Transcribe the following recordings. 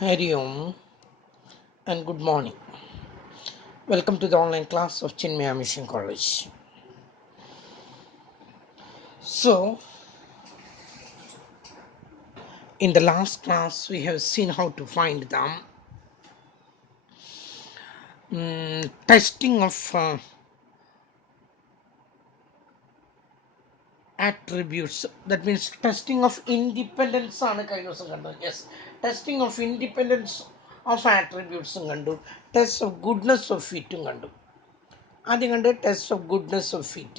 Hari Om and good morning. Welcome to the online class of Chinmaya Mission College. So, in the last class, we have seen how to find the testing of attributes. That means testing of independence. Yes, testing of independence of attributes. Test of goodness of fit. Test of goodness of fit.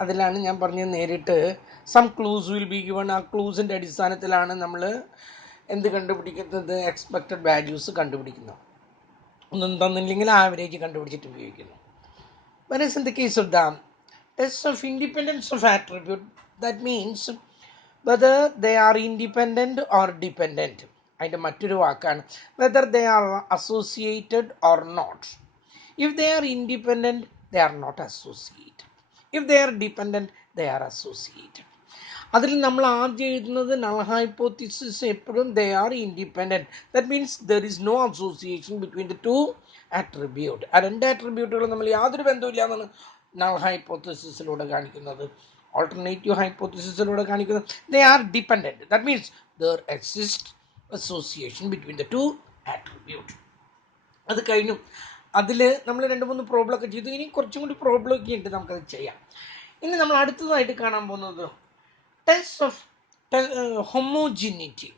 അതിലാണ് ഞാൻ പറഞ്ഞത് നേരിട്ട് some clues will be given. ആ ക്ലൂസിൻ്റെ അടിസ്ഥാനത്തിലാണ് നമ്മൾ എന്ത് കണ്ടുപിടിക്കുന്നത്, എക്സ്പെക്റ്റഡ് വാല്യൂസ് കണ്ടുപിടിക്കുന്നത്. ഒന്നും തന്നില്ലെങ്കിൽ ആവറേജ് കണ്ടുപിടിച്ചിട്ട് ഉപയോഗിക്കുന്നു. Whereas in the case of the test of independence of attribute, that means whether they are independent or dependent. അതിൻ്റെ മറ്റൊരു വാക്കാണ് whether they are associated or not. If they are independent, they are not associated. If they are dependent, they are associated. അതിൽ നമ്മൾ ആദ്യം എഴുതുന്നത് null hypothesis എപ്പോഴും they are independent. That means there is no association between the two attribute. ആ രണ്ട് ആട്രിബ്യൂട്ടുകൾ നമ്മൾ യാതൊരു ബന്ധമില്ല എന്നാണ് null hypothesisലൂടെ കാണിക്കുന്നത്. Alternative hypothesisലൂടെ കാണിക്കുന്നത് they are dependent. That means there exists association between the two attribute. അത് കഴിഞ്ഞു. അതിൽ നമ്മൾ 2-3 പ്രോബ്ലമൊക്കെ ചെയ്തു. ഇനി കുറച്ചും കൂടി പ്രോബ്ലമൊക്കെ ഉണ്ട്, നമുക്കത് ചെയ്യാം. ഇനി നമ്മൾ അടുത്തതായിട്ട് കാണാൻ പോകുന്നത് ടെസ്റ്റ് ഓഫ് ഹൊമോജിനിറ്റി.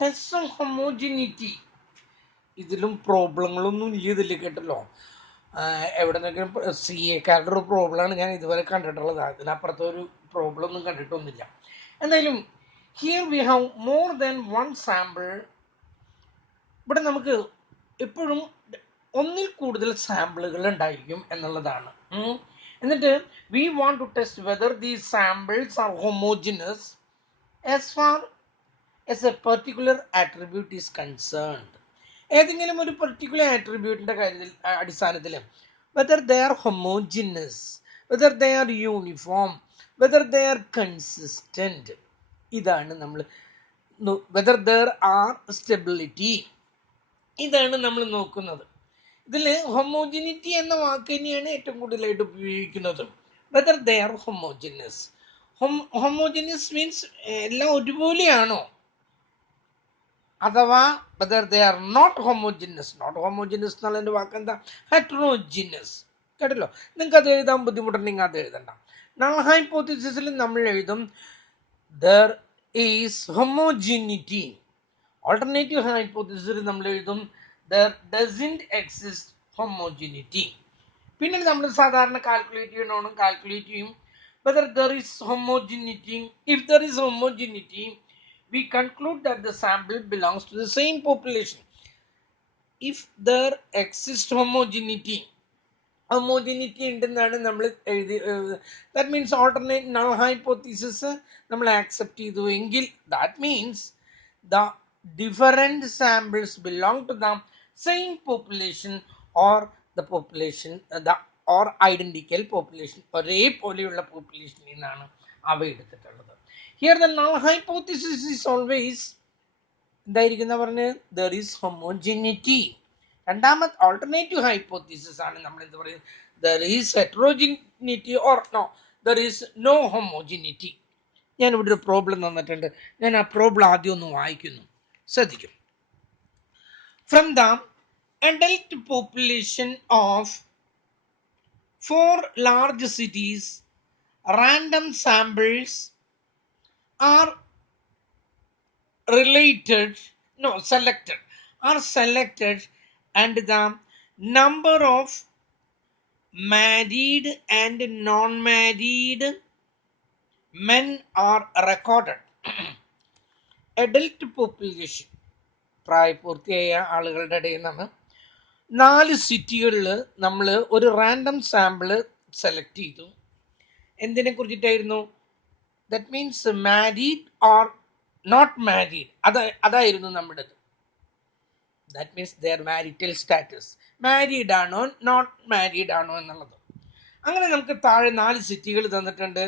ടെസ്റ്റ് ഓഫ് ഹൊമോജിനിറ്റി ഇതിലും പ്രോബ്ലങ്ങളൊന്നും ചെയ്തില്ല കേട്ടല്ലോ. എവിടെ നിന്നെങ്കിലും സി എക്കാരുടെ ഒരു പ്രോബ്ലമാണ് ഞാൻ ഇതുവരെ കണ്ടിട്ടുള്ളത്. അതിനപ്പുറത്തെ ഒരു പ്രോബ്ലം ഒന്നും കണ്ടിട്ടൊന്നുമില്ല. എന്തായാലും here we have more than one sample. ഇവിടെ നമുക്ക് എപ്പോഴും ഒന്നിൽ കൂടുതൽ സാമ്പിളുകൾ ഉണ്ടായിരിക്കും എന്നുള്ളതാണ്. എന്നിട്ട് we want to test whether these samples are homogeneous as far as a particular attribute is concerned. ഏതെങ്കിലും ഒരു പെർട്ടിക്കുലർ ആട്രിബ്യൂട്ടിൻ്റെ കാര്യത്തിൽ അടിസ്ഥാനത്തിൽ whether they are homogeneous, whether they are uniform, whether they are consistent. ഇതാണ് നമ്മൾ വെദർ ദർ ആർ സ്റ്റെബിലിറ്റി, ഇതാണ് നമ്മൾ നോക്കുന്നത്. ഇതിൽ ഹൊമോജിനിറ്റി എന്ന വാക്ക് തന്നെയാണ് ഏറ്റവും കൂടുതലായിട്ട് ഉപയോഗിക്കുന്നത്. Whether they are homogeneous. Homogeneous means എല്ലാം ഒരുപോലെയാണോ, അഥവാ whether they are not homogeneous. Not homogeneous എന്നുള്ളതിൻ്റെ വാക്ക് എന്താ, ഹെട്രോജിനസ്. കേട്ടല്ലോ. നിങ്ങൾക്ക് അത് എഴുതാൻ ബുദ്ധിമുട്ടുണ്ടെങ്കിൽ അത് എഴുതണ്ട. നൾ ഹൈപ്പോത്തിസിസിൽ നമ്മൾ എഴുതും ദർ ഈസ് ഹൊമോജിനിറ്റി. ഓൾട്ടർനേറ്റീവ് ഹൈപ്പോത്തിസിസിൽ നമ്മൾ എഴുതും there doesn't exist homogeneity. പിന്നീട് നമ്മൾ സാധാരണ കാൽക്കുലേറ്റ് ചെയ്യണം, കാൽക്കുലേറ്റ് ചെയ്യും whether there is homogeneity. If there is homogeneity, we conclude that the sample belongs to the same population. If there exists homogeneity, homogeneity ഉണ്ടെന്നാണ് നമ്മൾ എഴുതി. That means alternate null hypothesis നമ്മൾ accept ചെയ്തു എങ്കിൽ that means the different samples belong to the same population or the population or identical population. ഒരേ പോലെയുള്ള പോപ്പുലേഷനിൽ നിന്നാണ് അവ എടുത്തിട്ടുള്ളത്. Here the null hypothesis is always എന്തായിരിക്കുന്ന പറഞ്ഞ് ദർ ഈസ് ഹൊമോജിനിറ്റി. രണ്ടാമത്തെ ഓൾട്ടർനേറ്റീവ് ഹൈപ്പോത്തിസിസ് ആണ് നമ്മൾ എന്ത് പറയുന്നത്, there is heterogeneity or no, there is no homogeneity. ഞാനിവിടെ ഒരു പ്രോബ്ലം തന്നിട്ടുണ്ട്. ഞാൻ ആ പ്രോബ്ലം ആദ്യം ഒന്ന് വായിക്കുന്നു, ശ്രദ്ധിക്കും. From the adult population of 4 large cities, random samples are selected and the number of married and non-married men are recorded. Adult population, പ്രായപൂർത്തിയായ ആളുകളുടെ ഇടയിൽ നിന്ന് 4 സിറ്റികളിൽ നമ്മൾ ഒരു റാൻഡം സാമ്പിള് സെലക്ട് ചെയ്തു. എന്തിനെ കുറിച്ചിട്ടായിരുന്നു, that means married or not married, അതായിരുന്നു നമ്മുടേത്. That means their marital status, married ആണോ നോട്ട് മാരീഡ് ആണോ എന്നുള്ളത്. അങ്ങനെ നമുക്ക് താഴെ 4 സിറ്റികൾ തന്നിട്ടുണ്ട്.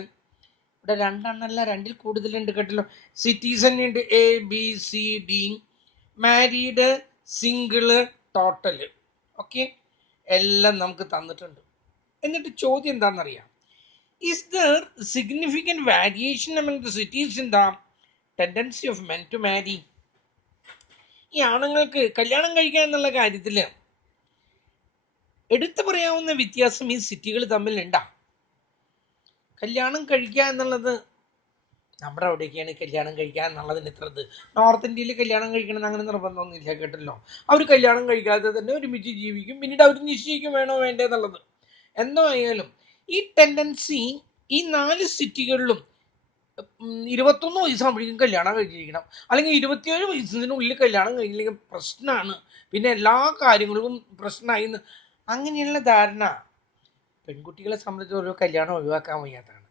ഇവിടെ 2 2 കൂടുതലുണ്ട് കേട്ടല്ലോ. സിറ്റീസ് തന്നെ ഉണ്ട്, A B C D. Married, single, total. Okay, എല്ലാം നമുക്ക് തന്നിട്ടുണ്ട്. എന്നിട്ട് ചോദ്യം എന്താണെന്നറിയാം, is there significant variation among the cities in the tendency of men to marry? ഈ ആണുങ്ങൾക്ക് കല്യാണം കഴിക്കുക എന്നുള്ള കാര്യത്തിൽ എടുത്തു പറയാവുന്ന വ്യത്യാസം ഈ സിറ്റികൾ തമ്മിൽ ഉണ്ടാ? കല്യാണം കഴിക്കുക എന്നുള്ളത് നമ്മുടെ അവിടെയൊക്കെയാണ് കല്യാണം കഴിക്കുക എന്നുള്ളതിന് ഇത്രത്. നോർത്ത് ഇന്ത്യയിൽ കല്യാണം കഴിക്കണം അങ്ങനെ നിർബന്ധമൊന്നുമില്ല കേട്ടല്ലോ. അവർ കല്യാണം കഴിക്കാതെ തന്നെ ഒരുമിച്ച് ജീവിക്കും, പിന്നീട് അവർ നിശ്ചയിക്കും വേണോ വേണ്ടേ എന്നുള്ളത്. എന്തോ ആയാലും ഈ ടെൻഡൻസി ഈ 4 സിറ്റികളിലും 21 വയസ്സാകുമ്പോഴേക്കും കല്യാണം കഴിച്ചിരിക്കണം, അല്ലെങ്കിൽ 27 വയസ്സിനുള്ളിൽ കല്യാണം കഴിഞ്ഞില്ലെങ്കിൽ പ്രശ്നമാണ്, പിന്നെ എല്ലാ കാര്യങ്ങളും പ്രശ്നമായി. അങ്ങനെയുള്ള ധാരണ പെൺകുട്ടികളെ സംബന്ധിച്ച് കല്യാണം ഒഴിവാക്കാൻ വയ്യാത്തതാണ്.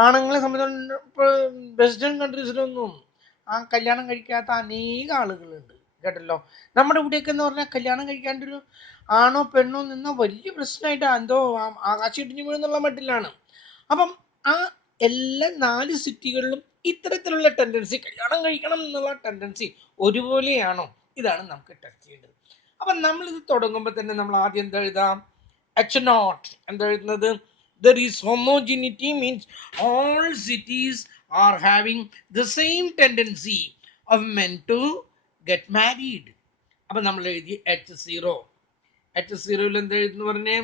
ആണുങ്ങളെ സംബന്ധിച്ച് ഇപ്പോൾ വെസ്റ്റേൺ കൺട്രീസിലൊന്നും ആ കല്യാണം കഴിക്കാത്ത അനേകം ആളുകളുണ്ട് കേട്ടല്ലോ. നമ്മുടെ ഇവിടെയൊക്കെ എന്ന് പറഞ്ഞാൽ കല്യാണം കഴിക്കാണ്ടൊരു ആണോ പെണ്ണോ നിന്നോ വലിയ പ്രശ്നമായിട്ട് എന്തോ ആകാശം ഇടിഞ്ഞു വീഴുന്നുള്ള മട്ടിലാണ്. അപ്പം ആ എല്ലാ 4 സിറ്റികളിലും ഇത്തരത്തിലുള്ള ടെൻഡൻസി, കല്യാണം കഴിക്കണം എന്നുള്ള ടെൻഡൻസി ഒരുപോലെയാണോ? ഇതാണ് നമുക്ക് ടെസ്റ്റ് ചെയ്യേണ്ടത്. അപ്പം നമ്മളിത് തുടങ്ങുമ്പോൾ തന്നെ നമ്മൾ ആദ്യം എന്താ എഴുതാം? H0. എന്താ എഴുതുന്നത്? There is homogeneity means all cities are having the same tendency of men to get married. അപ്പം നമ്മൾ എഴുതി H0. H0യിൽ എന്താ എഴുതുന്നു പറഞ്ഞേ?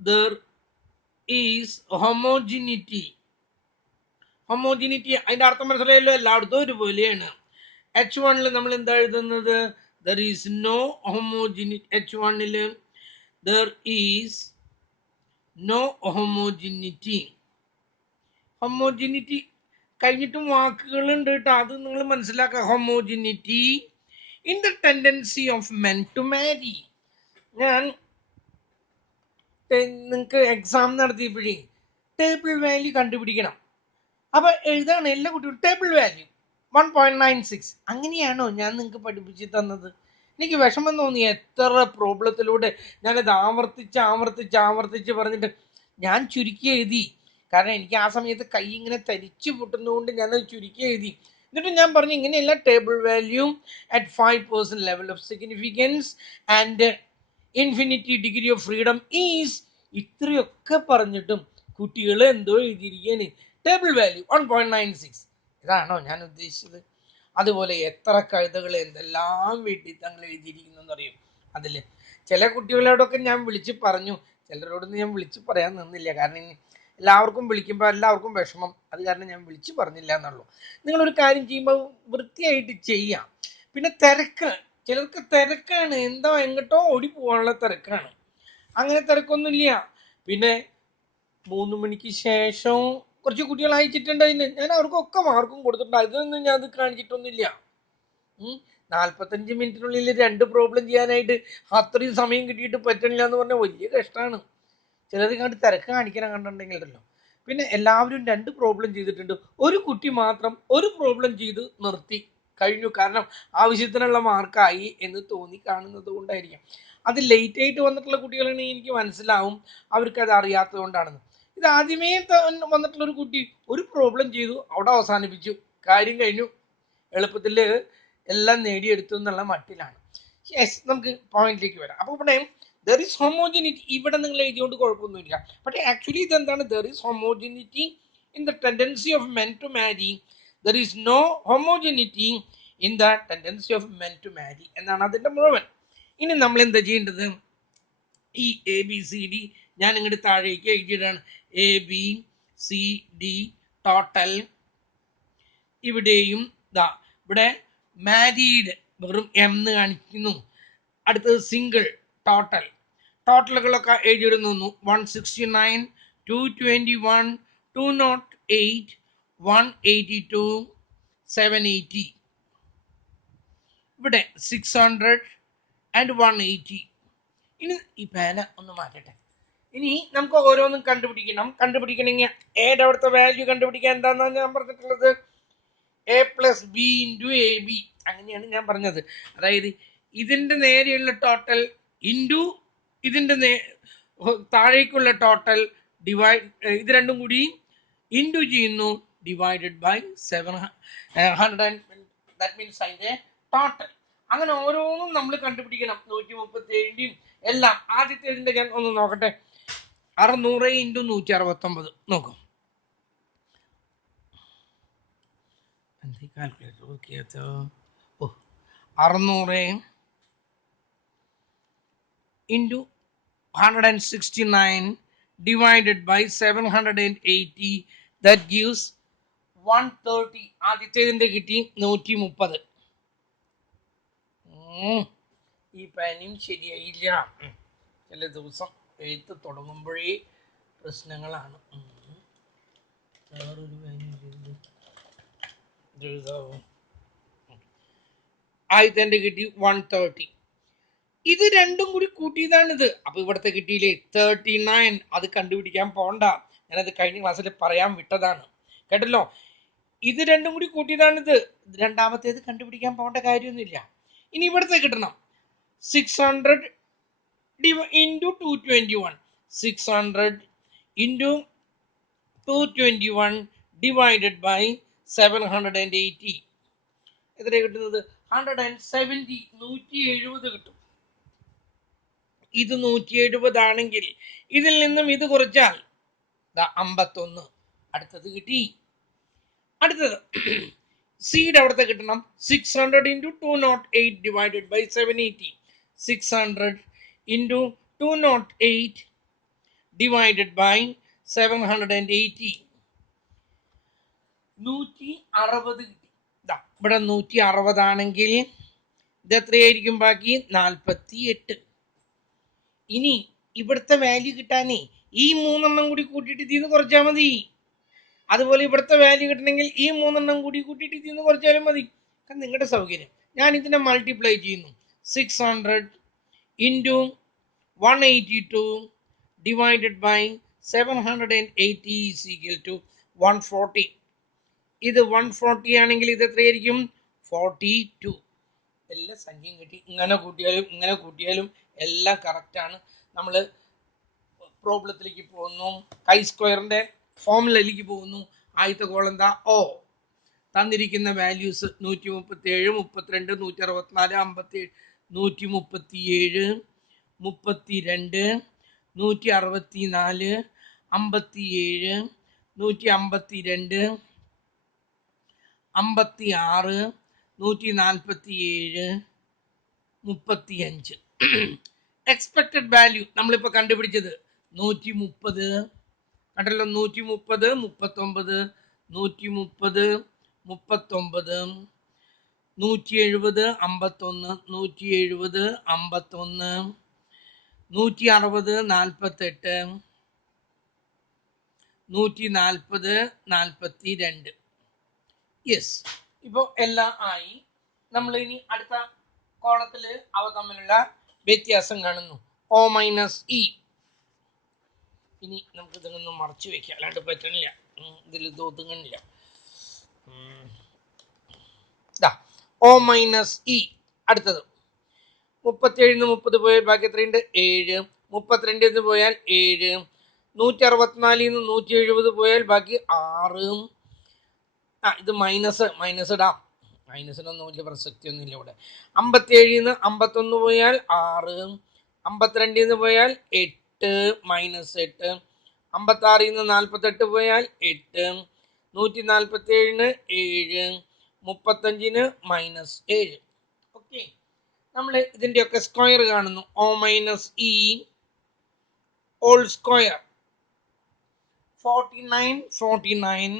There is homogeneity. ഹൊമോജിനിറ്റി അതിൻ്റെ അർത്ഥം മനസ്സിലായല്ലോ, എല്ലായിടത്തും ഒരുപോലെയാണ്. H1ൽ നമ്മൾ എന്താ എഴുതുന്നത്? There is no homogeneity. H1ൽ there is no homogeneity. ഹൊമോജിനിറ്റി കഴിഞ്ഞിട്ടും വാക്കുകളുണ്ട് കേട്ടോ, അത് നിങ്ങൾ മനസ്സിലാക്കുക. Homogeneity in the tendency of men to marry. ഞാൻ നിങ്ങൾക്ക് എക്സാം നടത്തിയപ്പോഴേ ടേബിൾ വാല്യൂ കണ്ടുപിടിക്കണം. അപ്പൊ എഴുതാണ് എല്ലാ കുട്ടികളും ടേബിൾ വാല്യൂ 1.96. അങ്ങനെയാണോ ഞാൻ നിങ്ങൾക്ക് പഠിപ്പിച്ച് തന്നത്? എനിക്ക് വിഷമം തോന്നി. എത്ര പ്രോബ്ലത്തിലൂടെ ഞാനത് ആവർത്തിച്ച് പറഞ്ഞിട്ട് ഞാൻ ചുരുക്കി എഴുതി. കാരണം എനിക്ക് ആ സമയത്ത് കൈ ഇങ്ങനെ തരിച്ചു പൊട്ടുന്നതുകൊണ്ട് ഞാനത് ചുരുക്കി എഴുതി. എന്നിട്ട് ഞാൻ പറഞ്ഞു ഇങ്ങനെയല്ല, table value at 5% level of significance and infinity degree of freedom is. ഇത്രയൊക്കെ പറഞ്ഞിട്ടും കുട്ടികൾ എന്തോ എഴുതിയിരിക്കുകയാണ്, ടേബിൾ വാല്യൂ 1.96. ഇതാണോ ഞാൻ ഉദ്ദേശിച്ചത്? അതുപോലെ എത്ര കവിതകൾ എന്തെല്ലാം വീട്ടിൽ തങ്ങൾ എഴുതിയിരിക്കുന്നു അറിയും. അതിൽ ചില കുട്ടികളോടൊക്കെ ഞാൻ വിളിച്ച് പറഞ്ഞു, ചിലരോടൊന്നും ഞാൻ വിളിച്ച് പറയാൻ നിന്നില്ല. കാരണം എല്ലാവർക്കും വിളിക്കുമ്പോൾ എല്ലാവർക്കും വിഷമം, അത് കാരണം ഞാൻ വിളിച്ച് പറഞ്ഞില്ല എന്നുള്ളൂ. നിങ്ങളൊരു കാര്യം ചെയ്യുമ്പോൾ വൃത്തിയായിട്ട് ചെയ്യാം. പിന്നെ തിരക്ക്, ചിലർക്ക് തിരക്കാണ്, എന്താ എങ്ങോട്ടോ ഓടി പോകാനുള്ള തിരക്കാണ്. അങ്ങനെ തിരക്കൊന്നുമില്ല. പിന്നെ 3 മണിക്ക് ശേഷം കുറച്ച് കുട്ടികൾ അയച്ചിട്ടുണ്ടായിരുന്നു, ഞാൻ അവർക്കൊക്കെ മാർക്കും കൊടുത്തിട്ടുണ്ട്. അതിനൊന്നും ഞാൻ അത് കാണിച്ചിട്ടൊന്നുമില്ല. 45 മിനിറ്റിനുള്ളിൽ 2 പ്രോബ്ലം ചെയ്യാനായിട്ട് അത്രയും സമയം കിട്ടിയിട്ട് പറ്റണില്ല എന്ന് പറഞ്ഞാൽ വലിയ കഷ്ടമാണ്. ചിലർ കണ്ട് തിരക്ക് കാണിക്കാൻ കണ്ടിട്ടുണ്ടെങ്കിലല്ലോ. പിന്നെ എല്ലാവരും 2 പ്രോബ്ലം ചെയ്തിട്ടുണ്ട്, ഒരു കുട്ടി മാത്രം ഒരു പ്രോബ്ലം ചെയ്ത് നിർത്തി കഴിഞ്ഞു. കാരണം ആവശ്യത്തിനുള്ള മാർക്കായി എന്ന് തോന്നി കാണുന്നത് കൊണ്ടായിരിക്കും. അത് ലേറ്റ് ആയിട്ട് വന്നിട്ടുള്ള കുട്ടികളാണെങ്കിൽ എനിക്ക് മനസ്സിലാവും അവർക്കത് അറിയാത്തത് കൊണ്ടാണെന്ന്. ഇത് ആദ്യമേ വന്നിട്ടുള്ള ഒരു കുട്ടി ഒരു പ്രോബ്ലം ചെയ്തു, അവിടെ അവസാനിപ്പിച്ചു, കാര്യം കഴിഞ്ഞു, എളുപ്പത്തിൽ എല്ലാം നേടിയെടുത്തു എന്നുള്ള മട്ടിലാണ്. യെസ്, നമുക്ക് പോയിന്റിലേക്ക് വരാം. അപ്പോൾ ഇവിടെ ദർ ഈസ് ഹോമോജിനിറ്റി. ഇവിടെ നിങ്ങൾ എഴുതിയോണ്ട് കുഴപ്പമൊന്നുമില്ല. പക്ഷേ ആക്ച്വലി ഇതെന്താണ്? There is homogeneity in the tendency of men to marry. There is no homogeneity in the tendency of men to marry എന്നാണ് അതിൻ്റെ മുഴുവൻ. ഇനി നമ്മൾ എന്താ ചെയ്യേണ്ടത്? ഈ ABCD ഞാൻ ഇങ്ങോട്ട് താഴേക്ക് എഴുതിയിടാണ്. ABCD total. ഇവിടെയും ഇവിടെ മാരീഡ് വെറും M എന്ന് കാണിക്കുന്നു. അടുത്തത് സിംഗിൾ ടോട്ടൽ. ടോട്ടലുകളൊക്കെ എഴുതിയിടുന്നു. 169, 221, 208, 182, 780. ഇവിടെ 600 ആൻഡ് 180. ഇനി ഈ പേന ഒന്ന് മാറ്റട്ടെ. ഇനി നമുക്ക് ഓരോന്നും കണ്ടുപിടിക്കണമെങ്കിൽ എയുടെ അവിടുത്തെ വാല്യൂ കണ്ടുപിടിക്കാൻ എന്താണെന്നാണ് ഞാൻ പറഞ്ഞിട്ടുള്ളത്? A+B × AB. അങ്ങനെയാണ് ഞാൻ പറഞ്ഞത്. അതായത് ഇതിൻ്റെ നേരെയുള്ള ടോട്ടൽ ഇൻറ്റു ഇതിൻ്റെ താഴേക്കുള്ള ടോട്ടൽ ഡിവൈഡ്, ഇത് രണ്ടും കൂടി ഇൻറ്റു ചെയ്യുന്നു, ഡിവൈഡഡ് ബൈ 700. ദാറ്റ് മീൻസ് അതിന്റെ ടോട്ടൽ. അങ്ങനെ ഓരോന്നും നമ്മൾ കണ്ടുപിടിക്കണം. 137ന്റെയും എല്ലാം. ആദ്യത്തേതിന്റെ ഞാൻ ഒന്ന് നോക്കട്ടെ. 600 × 169 നോക്കും. Calculator okay. 600 × 169 divided by 780, that gives 130. ആദ്യത്തേതിന്റെ കിട്ടി 130. ഈ പാനും ശരിയായില്ല. ചില ദിവസം എഴുത്ത് തുടങ്ങുമ്പോഴേ പ്രശ്നങ്ങളാണ്. വേറൊരു ആദ്യത്തെ കിട്ടി 130. ഇത് രണ്ടും കൂടി കൂട്ടിയതാണിത്. അപ്പൊ ഇവിടുത്തെ കിട്ടിയില്ലേ 39. അത് കണ്ടുപിടിക്കാൻ പോണ്ട, ഞാനത് കഴിഞ്ഞ ക്ലാസ്സിൽ പറയാൻ വിട്ടതാണ് കേട്ടല്ലോ. ഇത് രണ്ടും കൂടി കൂട്ടിയതാണിത്. രണ്ടാമത്തേത് കണ്ടുപിടിക്കാൻ പോകേണ്ട കാര്യമൊന്നുമില്ല. ഇനി ഇവിടുത്തെ കിട്ടണം. 600 × 221. 600 × 221 divided by 780. എത്ര കിട്ടുന്നത്? 170. 170 കിട്ടും. ഇത് 170 ആണെങ്കിൽ ഇതിൽ നിന്നും ഇത് കുറച്ചാൽ 51. അടുത്തത് കിട്ടി. അടുത്തത് സീഡ് അവിടുത്തെ കിട്ടണം. 600 × 208 divided by 780. 600 × 208 divided by 780. 160 കിട്ടി. ഇവിടെ 160 ആണെങ്കിൽ ഇത് എത്രയായിരിക്കും ബാക്കി? 48. ഇനി ഇവിടുത്തെ വാല്യൂ കിട്ടാനേ ഈ 3 കൂടി കൂട്ടിയിട്ട് ഇതിന്ന് കുറച്ചാൽ മതി. അതുപോലെ ഇവിടുത്തെ വാല്യൂ കിട്ടണമെങ്കിൽ ഈ 3 കൂടി കൂട്ടിയിട്ട് ഇതിന്ന് കുറച്ചാലും മതി. നിങ്ങളുടെ സൗകര്യം. ഞാൻ ഇതിനെ മൾട്ടിപ്ലൈ ചെയ്യുന്നു. 600 × 182 divided by 780 is equal to 140. ഇത് 140 ആണെങ്കിൽ ഇത് എത്രയായിരിക്കും? 42. എല്ലാ സംഖ്യയും കിട്ടി. ഇങ്ങനെ കൂട്ടിയാലും എല്ലാം കറക്റ്റാണ്. നമ്മൾ പ്രോബ്ലത്തിലേക്ക് പോകുന്നു. കൈ സ്ക്വയറിന്റെ ഫോർമുലയിലേക്ക് പോകുന്നു. ആദ്യത്തെ കോളം എന്താ? ഓ. തന്നിരിക്കുന്ന വാല്യൂസ് 137, 32, 164, 57, 137, 32, 164, 57, 152, 56, 147, 35. എക്സ്പെക്റ്റഡ് വാല്യൂ നമ്മളിപ്പോൾ കണ്ടുപിടിച്ചത് 130 കണ്ടല്ലോ. 130, 39, 130, 39, 170, 51, 170, 51, 160, 48, 140, 42. യെസ്, ഇപ്പോൾ എല്ലാം ആയി. നമ്മൾ ഇനി അടുത്ത കോളത്തിൽ അവ തമ്മിലുള്ള വ്യത്യാസം കാണുന്നു. O - E. ഇനി നമുക്ക് ഇതൊന്നും മറച്ചു വെക്കാം, അല്ലാണ്ട് പറ്റണില്ല. ഇതിൽ ഇത് ഒതുങ്ങണില്ല. O - E. അടുത്തത് 37 30 പോയാൽ ബാക്കി എത്രയുണ്ട്? 7. 32 പോയാൽ 7. 164 170 പോയാൽ ബാക്കി 6. ഇത് മൈനസ് ഇടാം. മൈനസിനൊന്നും വലിയ പ്രസക്തി ഒന്നുമില്ല ഇവിടെ. 57 51 പോയാൽ 6. 52 പോയാൽ 8 -8. 56 48 പോയാൽ 8. 147 7. 35 -7. ഓക്കെ, നമ്മൾ ഇതിൻ്റെയൊക്കെ സ്ക്വയർ കാണുന്നു. O - E whole square 49 49,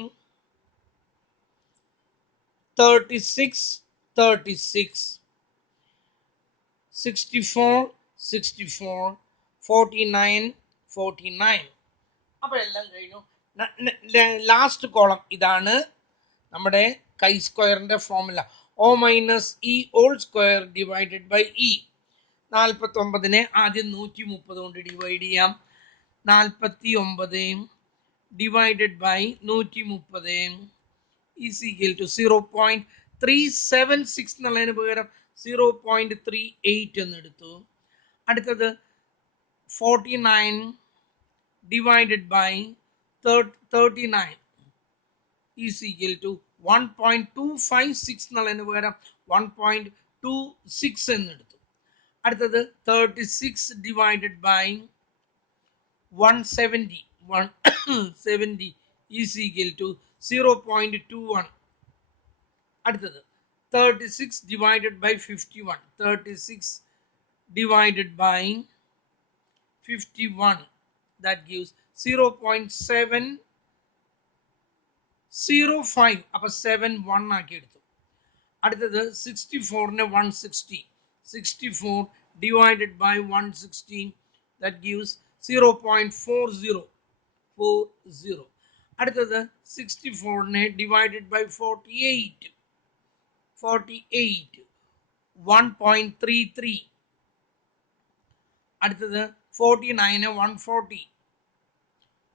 36 36, 64 64, 49 49. അപ്പോൾ എല്ലാം കഴിഞ്ഞു. ലാസ്റ്റ് കോളം ഇതാണ് നമ്മുടെ കൈ സ്ക്വയറിന്റെ formula. O - E whole square divided by E. 49നെ ആദ്യം 130 കൊണ്ട് ഡിവൈഡ് ചെയ്യാം. 49 divided by 130 is equal to 0.376 എന്നുള്ളതിന് പകരം 0.38 എന്ന് എടുത്തു. അടുത്തത് 49 divided by 39 is equal to 1.256 എന്നുള്ളതിന് പകരം 1.26 എന്നെടുത്തു. അടുത്തത് 36 divided by 170 170 is equal to 0.21. അടുത്തത് 36 divided by 51. 36 divided by 51, that gives 0.705. അപ്പോൾ 71 ആക്കി എടുത്തു. അടുത്തത് 64നെ 160. 64 divided by 160, that gives 0.40. അടുത്തത് 64നെ divided by 48. 1.33. അടുത്തത് 49 140.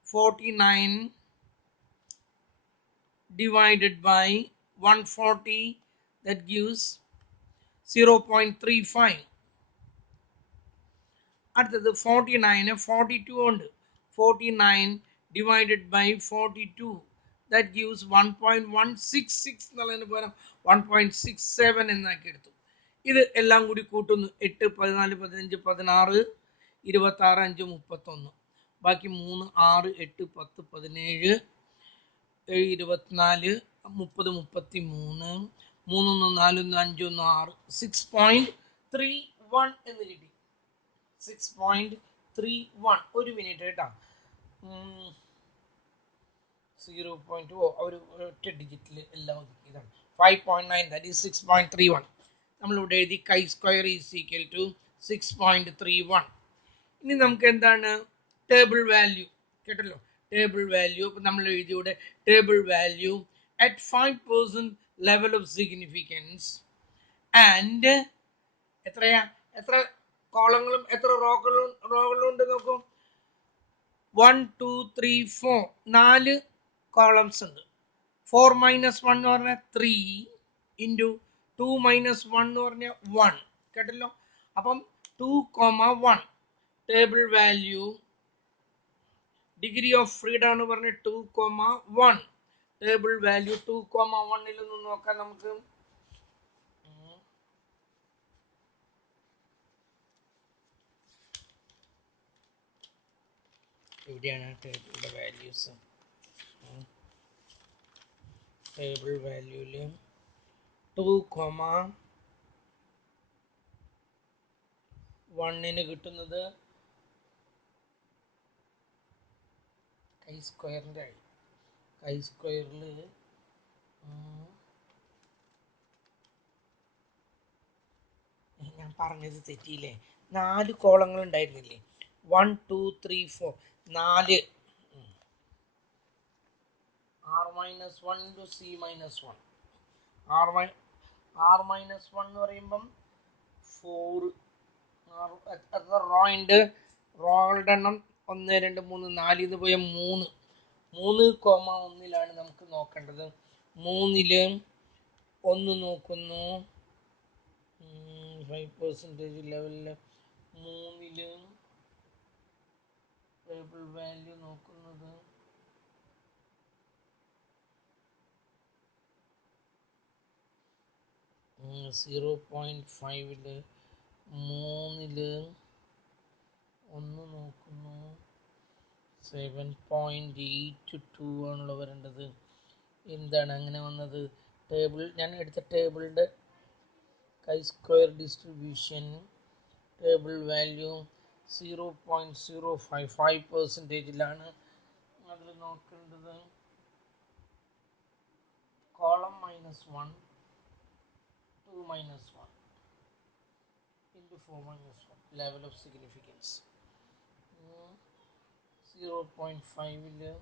49 divided by 140, that gives 0.35. അടുത്തത് 49 42 ഉണ്ട്. 49 divided by 42, that gives 1.166 എന്നുള്ളതിന് പകരം 1.67 എന്നാക്കി എടുത്തു. ഇത് എല്ലാം കൂടി കൂട്ടുന്നു. 8 14 15 16 26 5 31. ബാക്കി 3 6 8 10 17 24 30 33 3 1 4 1 5 1 6 6.31 എന്ന് കിട്ടി. 6.31. ഒരു മിനിറ്റ് കേട്ടോ. 0.2 ഒരു ഒറ്റ ഡിജിറ്റിൽ എല്ലാം ഇതാണ്. 5.9, that is 6.31. നമ്മളിവിടെ എഴുതി കൈ സ്ക്വയർ ഈസ് ഈക്വൽ ടു 6.31. ഇനി നമുക്ക് എന്താണ് ടേബിൾ വാല്യൂ കേട്ടല്ലോ. ടേബിൾ വാല്യൂ നമ്മൾ എഴുതിയുടെ table value at 5% level of significance and എത്രയാ, എത്ര കോളങ്ങളും എത്ര റോകളും ഉണ്ട് നോക്കും. 1 2 3 4 4 കോളംസ് ഉണ്ട്. 4 - 1 എന്ന് പറഞ്ഞാൽ 3 ഇൻറ്റു 2 - 1 എന്ന് പറഞ്ഞാൽ 1 കേട്ടല്ലോ. അപ്പം 2,1 table value degree of freedom എന്ന് പറഞ്ഞ 2,1. ടേബിൾ വാല്യൂ 2,1 നിന്ന് നോക്കാം നമുക്ക്. എവിടെയാണ് ടേബിളിൻ്റെ വാല്യൂസ്? ടേബിൾ വാല്യൂവിൽ 2,1 കിട്ടുന്നത് കൈ സ്ക്വയറിൻ്റെ കൈ സ്ക്വയറിൽ ഞാൻ പറഞ്ഞത് തെറ്റിയില്ലേ? 4 കോളങ്ങൾ ഉണ്ടായിരുന്നില്ലേ? 1 2 3 4 4 r - 1 into c - 1. r - 1 എന്ന് പറയുമ്പം 4. എത്ര റോ ഉണ്ട്? റോകളുടെ എണ്ണം 1 2 3 4 എന്ന് പോയ 3. 3,1 നമുക്ക് നോക്കേണ്ടത്. 3 1 നോക്കുന്നു. 5% ലെവലിൽ 3 ടേബിൾ വാല്യൂ നോക്കുന്നത് 0.5 3 1 നോക്കുന്നു. 7.82 ആണല്ലോ വരേണ്ടത്. എന്താണ് അങ്ങനെ വന്നത്? ടേബിൾ ഞാൻ എടുത്ത ടേബിളിൻ്റെ chi square distribution table value 0.05 5%. അതിൽ നോക്കേണ്ടത് column -1 2 - 1 into 4 - 1 level of significance. 0.5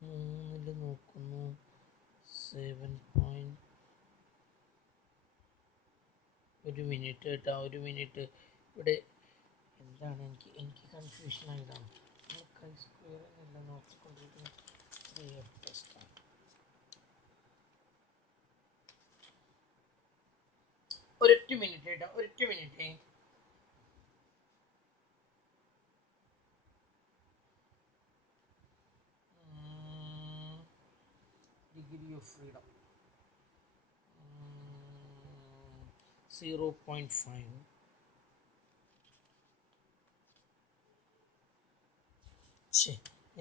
3 നോക്കുന്നു. 7. ഒരു മിനിറ്റ് കേട്ടോ, ഒരു മിനിറ്റ്. ഇവിടെ എന്താണ് എനിക്ക് കൺഫ്യൂഷൻ ആയതാണ്. കൈ സ്ക്വയർ എന്നല്ല നോക്കിക്കൊണ്ടിരിക്കുന്നത്. 3f ടെസ്റ്റാണ്. ഒരൊറ്റ മിനിറ്റ് കേട്ടോ, ഒരൊറ്റ മിനിറ്റ്. degree of freedom. 0.5.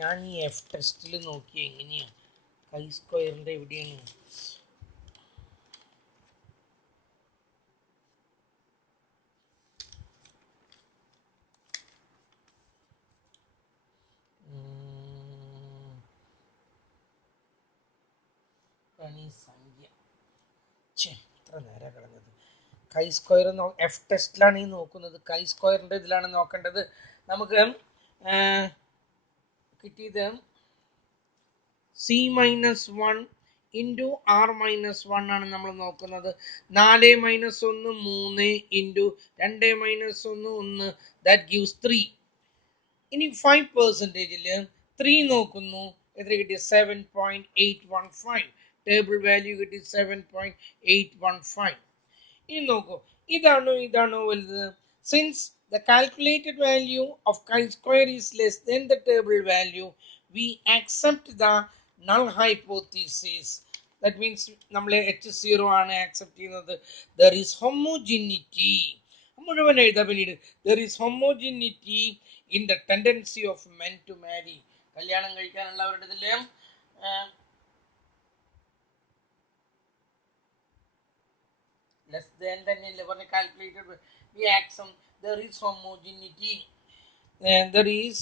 ഞാൻ ഈ എഫ് ടെസ്റ്റിൽ നോക്കി എങ്ങനെയാണ് കൈ സ്ക്വയറിൻ്റെ എവിടെയാണ് ഈ സംഖ്യ ഇത്ര നേരം കിടന്നത് കൈ സ്ക്വയർ എഫ് ടെസ്റ്റിലാണ് ഈ നോക്കുന്നത്. കൈ സ്ക്വയറിൻ്റെ ഇതിലാണ് നോക്കേണ്ടത്. നമുക്ക് കിട്ടിയത് c minus 1 into r minus 1 ആണ് നമ്മൾ നോക്കുന്നത്. 4 minus 1 3 into 2 minus 1 1 that gives 3. ഇനി 5%-ൽ 3 നോക്കുന്നു. എത്ര കിട്ടി? 7.815. ടേബിൾ വാല്യൂ കിട്ടി 7.815. ഇനി നോക്കൂ, ഇതാണോ വലുത്? Since the calculated value of chi-square is less than the table value, we accept the null hypothesis. That means നമ്മൾ H0 ആണ് ആക്സെപ്റ്റ് ചെയ്യുന്നത്. There is homogeneity. മുഴുവൻ എഴുതാൻ വേണ്ടിയിട്ട് there is homogeneity in the tendency of men to marry. കല്യാണം കഴിക്കാനുള്ളവരുടെ ഇതിൽ less than തന്നെയല്ലേ പറഞ്ഞ calculated. We accept there is homogeneity. There is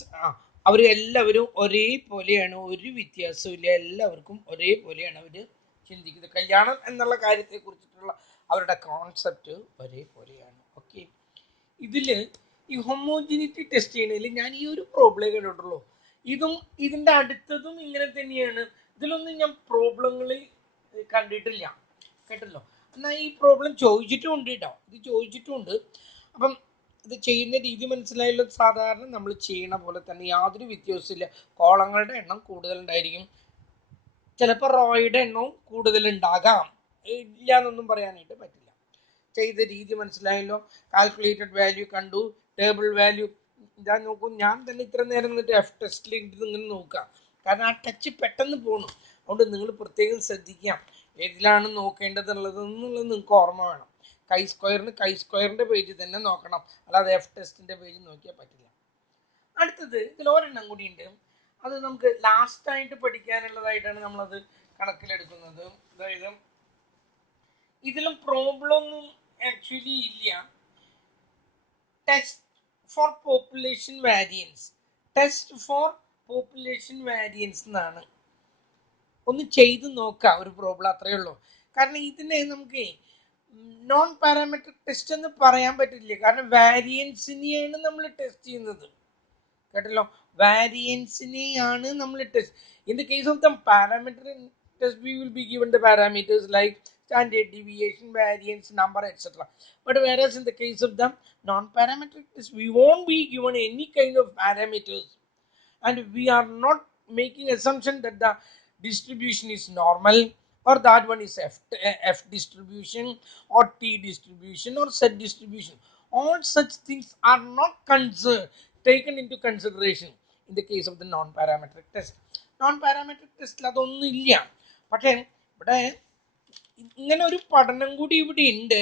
അവർ എല്ലാവരും ഒരേപോലെയാണ്, ഒരു വ്യത്യാസമില്ല, എല്ലാവർക്കും ഒരേപോലെയാണ് അവർ ചിന്തിക്കുന്നത്. കല്യാണം എന്നുള്ള കാര്യത്തെ കുറിച്ചിട്ടുള്ള അവരുടെ കോൺസെപ്റ്റ് ഒരേപോലെയാണ്. ഓക്കെ, ഇതിൽ ഈ ഹോമോജിനിറ്റി ടെസ്റ്റ് ചെയ്യണതിൽ ഞാൻ ഈ ഒരു പ്രോബ്ലം കേട്ടിട്ടുള്ളൂ. ഇതിൻ്റെ അടുത്തതും ഇങ്ങനെ തന്നെയാണ്. ഇതിലൊന്നും ഞാൻ പ്രോബ്ലങ്ങൾ കണ്ടിട്ടില്ല, കേട്ടല്ലോ. എന്നാൽ ഈ പ്രോബ്ലം ചോദിച്ചിട്ടുമുണ്ട് കേട്ടോ, ഇത് ചോദിച്ചിട്ടുമുണ്ട്. അപ്പം ഇത് ചെയ്യുന്ന രീതി മനസ്സിലായല്ലോ. സാധാരണ നമ്മൾ ചെയ്യണ പോലെ തന്നെ, യാതൊരു വ്യത്യാസമില്ല. കോളങ്ങളുടെ എണ്ണം കൂടുതലുണ്ടായിരിക്കും, ചിലപ്പോൾ റോയുടെ എണ്ണവും കൂടുതലുണ്ടാകാം, ഇല്ല എന്നൊന്നും പറയാനായിട്ട് പറ്റില്ല. ചെയ്ത രീതി മനസ്സിലായല്ലോ. കാൽക്കുലേറ്റഡ് വാല്യൂ കണ്ടു, ടേബിൾ വാല്യൂ ഇതാ നോക്കൂ. ഞാൻ തന്നെ ഇത്ര നേരം നിന്നിട്ട് എഫ് ടെസ്റ്റിൽ ഇങ്ങനെ നോക്കാം, കാരണം ആ ടച്ച് പെട്ടെന്ന് പോകണം. അതുകൊണ്ട് നിങ്ങൾ പ്രത്യേകം ശ്രദ്ധിക്കാം ഏതിലാണ് നോക്കേണ്ടതുള്ളത് എന്നുള്ളത് നിങ്ങൾക്ക് ഓർമ്മ വേണം. കൈ സ്ക്വയറിൻ്റെ പേജ് തന്നെ നോക്കണം, അല്ലാതെ എഫ് ടെസ്റ്റിൻ്റെ പേജ് നോക്കിയാൽ പറ്റില്ല. അടുത്തത് ഇതിൽ ഒരെണ്ണം കൂടി ഉണ്ട്, അത് നമുക്ക് ലാസ്റ്റായിട്ട് പഠിക്കാനുള്ളതായിട്ടാണ് നമ്മളത് കണക്കിലെടുക്കുന്നത്. അതായത് ഇതിലും പ്രോബ്ലം ഒന്നും ആക്ച്വലി ഇല്ല. Test for population variance, test for population variance എന്നാണ്. ഒന്ന് ചെയ്ത് നോക്കാം ഒരു പ്രോബ്ലം, അത്രയേ ഉള്ളൂ. കാരണം ഇതിനെ നമുക്ക് നോൺ പാരാമെട്രിക് ടെസ്റ്റ് എന്ന് പറയാൻ പറ്റില്ല, കാരണം വാരിയൻസിനെയാണ് നമ്മൾ ടെസ്റ്റ് ചെയ്യുന്നത്, കേട്ടല്ലോ. വാരിയൻസിനെയാണ് നമ്മൾ test. In the case of the parametric test we will be given the parameters like standard deviation, variance, number, etc. But whereas in the case of the non-parametric test, we won't be given any kind of parameters, and we are not making assumption that the distribution is normal or that one is F distribution or T distribution or Z distribution. All such things are not taken into consideration in the case of the non-parametric test. Non-parametric test അതൊന്നും ഇല്ല. പക്ഷേ ഇവിടെ ഇങ്ങനെ ഒരു പഠനം കൂടി ഇവിടെ ഉണ്ട്.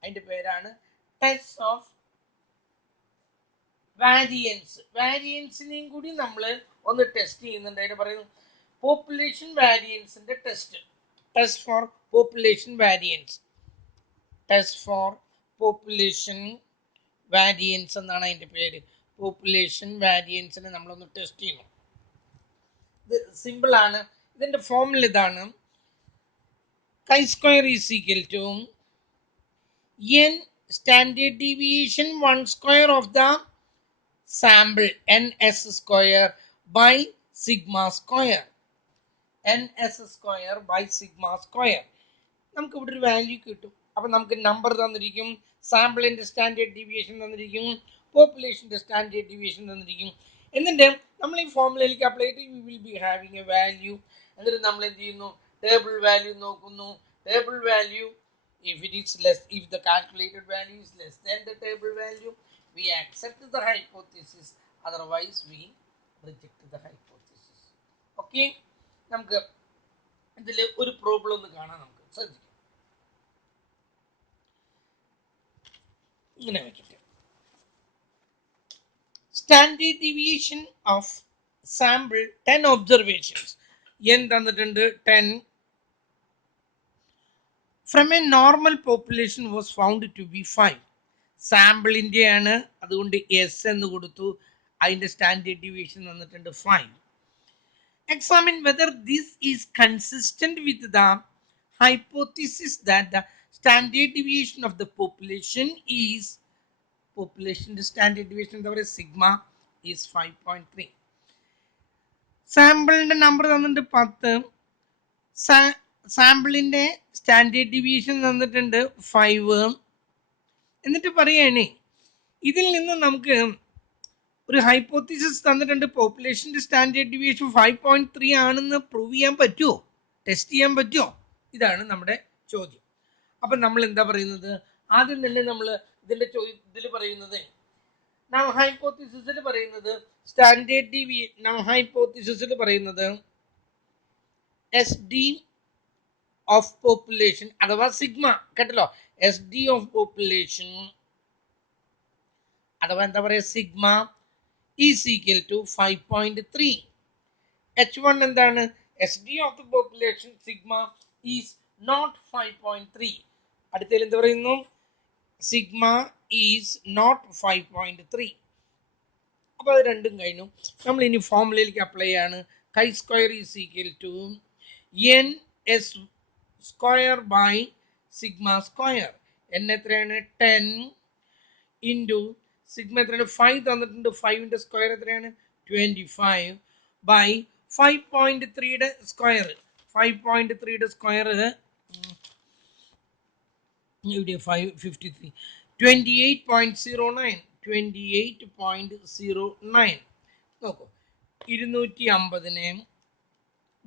അതിൻ്റെ പേരാണ് ടെസ്റ്റ് ഓഫ് വാരിയൻസ്. വാരിയൻസിനെയും കൂടി നമ്മൾ ഒന്ന് ടെസ്റ്റ് ചെയ്യുന്നുണ്ട്. അതിന് പറയുന്നു പോപ്പുലേഷൻ വാരിയൻസിന്റെ test, test for population variance, test for population variance എന്നാണ് അതിൻ്റെ പേര്. പോപ്പുലേഷൻ വാരിയൻസിനെ നമ്മളൊന്ന് ടെസ്റ്റ് ചെയ്യണം. ഇത് സിമ്പിൾ ആണ്. ഇതിൻ്റെ ഫോർമുല ഇതാണ്: chi square is equal to n standard deviation 1 square of the sample ns square by sigma square, ns square by sigma square. നമുക്ക് ഇവിടെ ഒരു വാല്യൂ കിട്ടും. അപ്പം നമുക്ക് നമ്പർ തന്നിരിക്കും, സാമ്പിളിൻ്റെ സ്റ്റാൻഡേർഡ് ഡീവിയേഷൻ തന്നിരിക്കും, പോപ്പുലേഷൻ്റെ സ്റ്റാൻഡേർഡ് ഡീവിയേഷൻ തന്നിരിക്കും. എന്നിട്ട് നമ്മൾ ഈ ഫോർമുലയിലേക്ക് അപ്ലൈ ചെയ്തിട്ട് we will be having A value. എന്നിട്ട് നമ്മൾ എന്ത് ചെയ്യുന്നു? ടേബിൾ വാല്യൂ നോക്കുന്നു. Table value if it is less, if the calculated value is less than the table value, we accept the hypothesis, otherwise we reject the hypothesis. Okay, നമുക്ക് ഇതിൽ ഒരു problem ഒന്ന് കാണാം, നമുക്ക് ശ്രദ്ധിക്കാം. ഇങ്ങനെ വെച്ചിട്ട് standard deviation of sample 10 observations n തന്നിട്ടുണ്ട് 10 from a normal population was found to be 5. സാമ്പിളിൻ്റെ ആണ്, അതുകൊണ്ട് എസ് എന്ന് കൊടുത്തു. അതിൻ്റെ സ്റ്റാൻഡേർഡ് ഡീവിയേഷൻ തന്നിട്ടുണ്ട് 5. Examine whether this is consistent with the hypothesis that the standard deviation of the population is standard deviation എന്താ പറയുക, സിഗ്മ is 5.3. സാമ്പിളിന്റെ നമ്പർ തന്നിട്ട് 10, സാമ്പിളിന്റെ സ്റ്റാൻഡേർഡ് ഡിവിയേഷൻ തന്നിട്ടുണ്ട് 5. എന്നിട്ട് പറയുകയാണേ ഇതിൽ നിന്ന് നമുക്ക് ഒരു ഹൈപ്പോത്തിസിസ് തന്നിട്ടുണ്ട്, പോപ്പുലേഷൻ്റെ സ്റ്റാൻഡേർഡ് ഡിവിയേഷൻ 5.3 ആണെന്ന് പ്രൂവ് ചെയ്യാൻ പറ്റുമോ, ടെസ്റ്റ് ചെയ്യാൻ പറ്റുമോ, ഇതാണ് നമ്മുടെ ചോദ്യം. അപ്പം നമ്മൾ എന്താ പറയുന്നത്, ആദ്യം തന്നെ നമ്മൾ ഇതിൽ പറയുന്നത് ഹൈപ്പോത്തിസിസിൽ പറയുന്നത് സ്റ്റാൻഡേർഡ് ഹൈപ്പോത്തിസിസിൽ പറയുന്നത് എസ് ഡി ഓഫ് പോപ്പുലേഷൻ അഥവാ സിഗ്മ, കേട്ടല്ലോ, എസ് ഡി ഓഫ് പോപ്പുലേഷൻ അഥവാ എന്താ പറയുക, sigma is equal to 5.3. H1 എന്താണ്, s d of the population sigma is not 5.3. അടുത്തതിൽ എന്ത് പറയുന്നു, സിഗ്മ ഈസ് നോട്ട് 5.3. അപ്പോൾ അത് രണ്ടും കഴിഞ്ഞു. നമ്മൾ ഇനി ഫോർമുലയിലേക്ക് അപ്ലൈ ചെയ്യാണ്. Chi square is equal to n s square by sigma square. N എത്രയാണ്, 10 ഇൻറ്റു സിഗ്മ എത്രയാണ്, 5 തന്നിട്ടുണ്ട്, 5ൻ്റെ സ്ക്വയർ എത്രയാണ്, 25 ബൈ 5.3യുടെ സ്ക്വയർ. 5.3യുടെ സ്ക്വയർ ഇവിടെ 553 28.09 28.09 നോക്കൂ. 250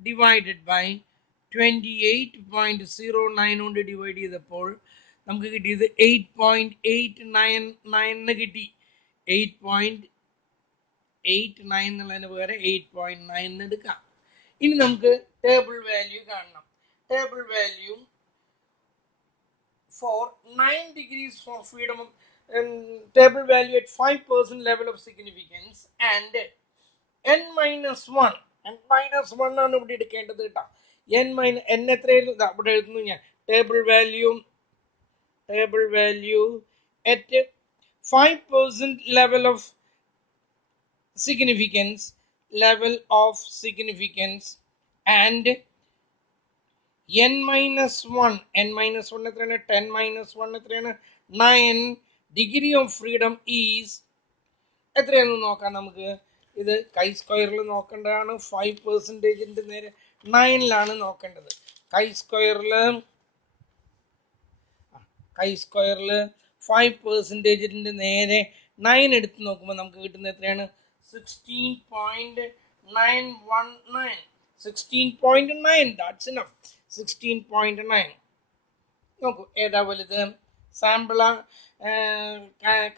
ഡിവൈഡഡ് ബൈ 28.09 കൊണ്ട് ഡിവൈഡ് ചെയ്തപ്പോൾ നമുക്ക് കിട്ടിയത് 8.899 കിട്ടി. 8.89 എന്നുള്ളതിന് പകരം 8.9 എടുക്കാം. ഇനി നമുക്ക് ടേബിൾ വാല്യൂ കാണണം. Table value for 9 degrees for freedom of table value at 5% level of significance and n minus 1 ആണ് ഇവിടെ എടുക്കേണ്ടത് കേട്ടോ. n എത്രയും ഇവിടെ എഴുതുന്നു ഞാൻ. Table value at 5% level of significance and n minus 1 എത്രയാണ്, 10 minus 1 എത്രയാണ്, 9 ഡിഗ്രി ഓഫ് ഫ്രീഡം ഈസ് എത്രയാണെന്ന് നോക്കാം നമുക്ക്. ഇത് കൈ സ്ക്വയറിൽ നോക്കേണ്ടതാണ്. 5%ൻ്റെ നേരെ 9ലാണ് നോക്കേണ്ടത്. കൈ സ്ക്വയറിൽ 5%ൻ്റെ നേരെ 9 എടുത്ത് നോക്കുമ്പോൾ നമുക്ക് കിട്ടുന്നത് എത്രയാണ്, 16.919. 16.9, that's enough. 16.9 നോക്കൂ, ഏതാ വലുത്, സാമ്പിൾ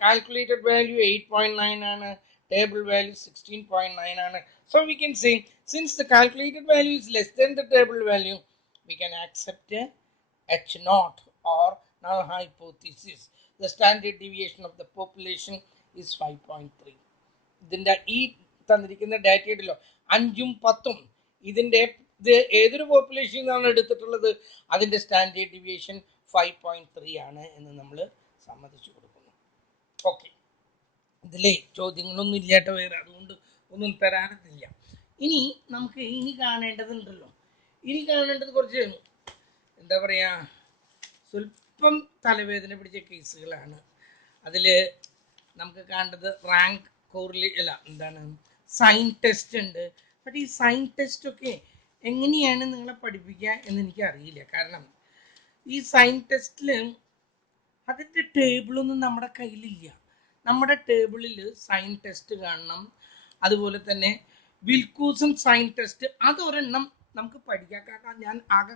കാൽക്കുലേറ്റഡ് വാല്യൂ 8.9 ആണ്, ടേബിൾ വാല്യൂ 16.9 ആണ്. So we can say since the calculated value is less than the table value, we can accept H naught or null hypothesis. The standard deviation of the population is 5.3. ഇതിൻ്റെ ഈ തന്നിരിക്കുന്ന data ഉണ്ടല്ലോ 5ഉം 10ഉം ഇതിൻ്റെ ഇത് ഏതൊരു പോപ്പുലേഷനിൽ നിന്നാണ് എടുത്തിട്ടുള്ളത്, അതിൻ്റെ സ്റ്റാൻഡേർഡ് ഡിവിയേഷൻ 5.3 ആണ് എന്ന് നമ്മൾ സമ്മതിച്ചു കൊടുക്കുന്നു. ഓക്കെ, ഇതിലെ ചോദ്യങ്ങളൊന്നും ഇല്ലാട്ടോ വേറെ, അതുകൊണ്ട് ഒന്നും തരാനില്ല. ഇനി നമുക്ക് കാണേണ്ടതുണ്ടല്ലോ, കാണേണ്ടത് കുറച്ച് എന്താ പറയുക, സ്വല്പം തലവേദന പിടിച്ച കേസുകളാണ്. അതിൽ നമുക്ക് കാണേണ്ടത് റാങ്ക് സൈൻ ടെസ്റ്റ് ഉണ്ട്. ബട്ട് ഈ സൈൻ ടെസ്റ്റ് ഒക്കെ എങ്ങനെയാണ് നിങ്ങളെ പഠിപ്പിക്കുക എന്ന് എനിക്ക് അറിയില്ല. കാരണം ഈ സൈൻ ടെസ്റ്റിൽ അതിൻ്റെ ടേബിളൊന്നും നമ്മുടെ കയ്യിലില്ല. നമ്മുടെ ടേബിളിൽ സൈൻ ടെസ്റ്റ് കാണണം. അതുപോലെ തന്നെ വിൽക്കൂസൺ സൈൻ ടെസ്റ്റ്, അതൊരെണ്ണം നമുക്ക് പഠിക്കാം. കാരണം ഞാൻ ആകെ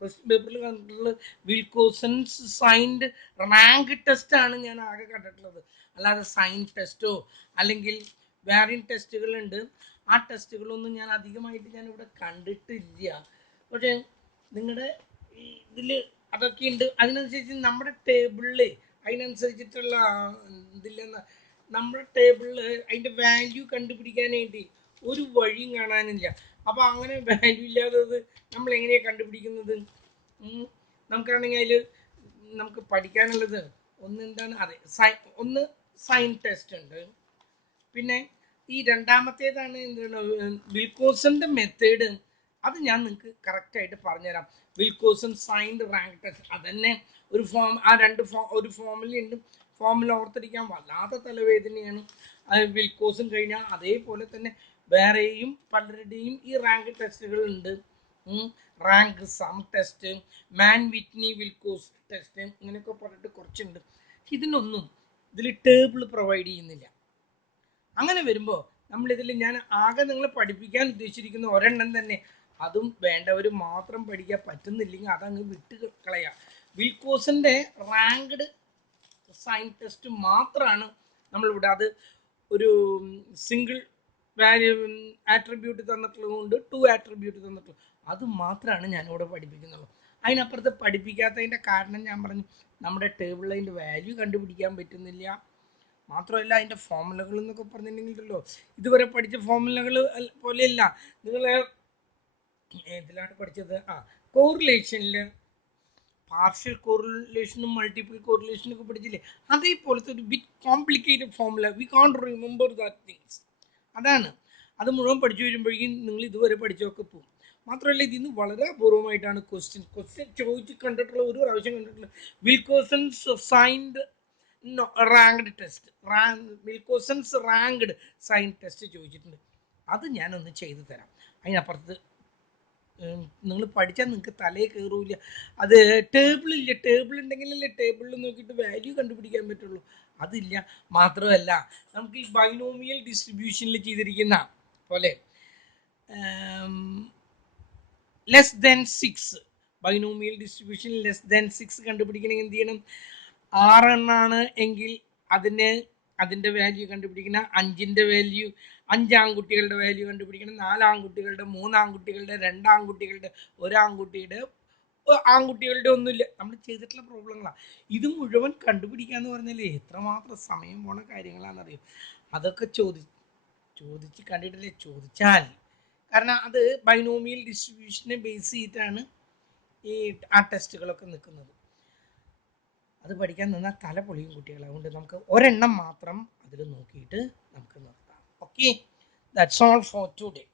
ക്വസ്റ്റ്യൻ പേപ്പറിൽ കണ്ടിട്ടുള്ളത് വിൽക്കൂസൺസ് സൈൻഡ് റാങ്ക് ടെസ്റ്റാണ് ഞാൻ ആകെ കണ്ടിട്ടുള്ളത്. അല്ലാതെ സൈൻ ടെസ്റ്റോ അല്ലെങ്കിൽ വേറെയും ടെസ്റ്റുകളുണ്ട്. ആ ടെസ്റ്റുകളൊന്നും ഞാൻ അധികമായിട്ട് ഞാനിവിടെ കണ്ടിട്ടില്ല. പക്ഷേ നിങ്ങളുടെ ഇതിൽ അതൊക്കെ ഉണ്ട്. അതിനനുസരിച്ച് നമ്മുടെ ടേബിളിൽ അതിനനുസരിച്ചിട്ടുള്ള ഇതില്ലെന്ന നമ്മുടെ ടേബിളിൽ അതിൻ്റെ വാല്യൂ കണ്ടുപിടിക്കാനായിട്ട് ഒരു വഴിയും കാണാനില്ല. അപ്പോൾ അങ്ങനെ വാല്യൂ ഇല്ലാത്തത് നമ്മൾ എങ്ങനെയാണ് കണ്ടുപിടിക്കുന്നത്? നമുക്കാണെങ്കിൽ അതിൽ നമുക്ക് പഠിക്കാനുള്ളത് ഒന്ന് എന്താണ്, അതെ ഒന്ന് സൈൻ ടെസ്റ്റ് ഉണ്ട്. പിന്നെ ഈ രണ്ടാമത്തേതാണ് എന്താണ് വിൽക്കോസന്റെ മെത്തേഡ്. അത് ഞാൻ നിങ്ങൾക്ക് കറക്റ്റായിട്ട് പറഞ്ഞുതരാം. വിൽക്കോസൺ സൈൻഡ് റാങ്ക് ടെസ്റ്റ് അതന്നെ ഒരു ഫോം, ആ ഒരു ഫോമുലുണ്ട്. ഫോമുല ഓർത്തിരിക്കാൻ വല്ലാത്ത തലവേദനയാണ്. വിൽക്കോസൺ കഴിഞ്ഞാൽ അതേപോലെ തന്നെ വേറെയും പലരുടെയും ഈ റാങ്ക് ടെസ്റ്റുകൾ ഉണ്ട്. റാങ്ക് സം ടെസ്റ്റ്, മാൻ വിറ്റ്നി വിൽക്കോസ് ടെസ്റ്റ്, ഇങ്ങനെയൊക്കെ പറഞ്ഞിട്ട് കുറച്ചുണ്ട്. ഇതിനൊന്നും ഇതിൽ ടേബിൾ പ്രൊവൈഡ് ചെയ്യുന്നില്ല. അങ്ങനെ വരുമ്പോൾ നമ്മളിതിൽ ഞാൻ ആകെ നിങ്ങളെ പഠിപ്പിക്കാൻ ഉദ്ദേശിച്ചിരിക്കുന്ന ഒരെണ്ണം തന്നെ, അതും വേണ്ടവർ മാത്രം പഠിക്കാൻ പറ്റുന്നില്ലെങ്കിൽ അതങ്ങ് വിട്ട് കളയാം. വിൽക്കോസിൻ്റെ റാങ്ക്ഡ് സൈൻ ടെസ്റ്റ് മാത്രമാണ് നമ്മളിവിടെ. അത് ഒരു സിംഗിൾ വാല്യൂ ആട്രിബ്യൂട്ട് തന്നിട്ടുള്ളതുകൊണ്ട് 2 ആട്രിബ്യൂട്ട് തന്നിട്ടുള്ളൂ. അത് മാത്രമാണ് ഞാനിവിടെ പഠിപ്പിക്കുന്നുള്ളൂ. അതിനപ്പുറത്ത് പഠിപ്പിക്കാത്തതിൻ്റെ കാരണം ഞാൻ പറഞ്ഞു, നമ്മുടെ ടേബിളിൽ അതിൻ്റെ വാല്യൂ കണ്ടുപിടിക്കാൻ പറ്റുന്നില്ല. മാത്രമല്ല അതിൻ്റെ ഫോമുലകൾ എന്നൊക്കെ പറഞ്ഞിട്ടുണ്ടെങ്കിലല്ലോ ഇതുവരെ പഠിച്ച ഫോമുലകൾ പോലെയല്ല. നിങ്ങൾ ഏതിലാണ് പഠിച്ചത്? കോറിലേഷനിൽ പാർഷ്യൽ കോറിലേഷനും മൾട്ടിപ്പിൾ കോറിലേഷനും ഒക്കെ പഠിച്ചില്ലേ? അതേപോലത്തെ ഒരു bit complicated formula, we can't remember that things. അതാണ്. അത് മുഴുവൻ പഠിച്ചു വരുമ്പോഴേക്കും നിങ്ങൾ ഇതുവരെ പഠിച്ചൊക്കെ പോകും. മാത്രമല്ല ഇതിന്ന് വളരെ അപൂർവമായിട്ടാണ് ക്വസ്റ്റ്യൻ ചോദിച്ച് കണ്ടിട്ടുള്ള, ഒരു പ്രാവശ്യം കണ്ടിട്ടുള്ള Wilcoxon's signed ranked test, Wilcoxon's ranked sign test ചോദിച്ചിട്ടുണ്ട്. അത് ഞാനൊന്ന് ചെയ്തു തരാം. അതിനപ്പുറത്ത് നിങ്ങൾ പഠിച്ചാൽ നിങ്ങൾക്ക് തലയിൽ കയറൂല. അത് ടേബിളില്ല. ടേബിൾ ഉണ്ടെങ്കിലല്ലേ ടേബിളിൽ നോക്കിയിട്ട് വാല്യൂ കണ്ടുപിടിക്കാൻ പറ്റുള്ളൂ. അതില്ല. മാത്രമല്ല നമുക്ക് ഈ ബൈനോമിയൽ ഡിസ്ട്രിബ്യൂഷനിൽ ചെയ്തിരിക്കുന്ന പോലെ less than 6, binomial distribution less than 6 കണ്ടുപിടിക്കണമെങ്കിൽ എന്ത് ചെയ്യണം? 6 എണ്ണാണ് എങ്കിൽ അതിൻ്റെ വാല്യൂ കണ്ടുപിടിക്കണം. 5ൻ്റെ വാല്യൂ, 5 ആൺകുട്ടികളുടെ വാല്യൂ കണ്ടുപിടിക്കണം. 4 ആൺകുട്ടികളുടെ, 3 ആൺകുട്ടികളുടെ, 2 ആൺകുട്ടികളുടെ, 1 ആൺകുട്ടിയുടെ, ആൺകുട്ടികളുടെ ഒന്നുമില്ല. നമ്മൾ ചെയ്തിട്ടുള്ള പ്രോബ്ലങ്ങളാണ്. ഇത് മുഴുവൻ കണ്ടുപിടിക്കാന്ന് പറഞ്ഞാൽ എത്രമാത്രം സമയം പോണ കാര്യങ്ങളാണെന്നറിയും. അതൊക്കെ ചോദിച്ച് കണ്ടിട്ടില്ലേ? ചോദിച്ചാൽ, കാരണം അത് ബൈനോമിയൽ ഡിസ്ട്രിബ്യൂഷനെ ബേസ് ചെയ്തിട്ടാണ് ഈ ആ ടെസ്റ്റുകളൊക്കെ നിൽക്കുന്നത്. അത് പഠിക്കാൻ നിന്നാൽ തല പൊളിയും കുട്ടികളെ. അതുകൊണ്ട് നമുക്ക് ഒരെണ്ണം മാത്രം അതിൽ നോക്കിയിട്ട് നമുക്ക് നിർത്താം. Okay, that's all for today.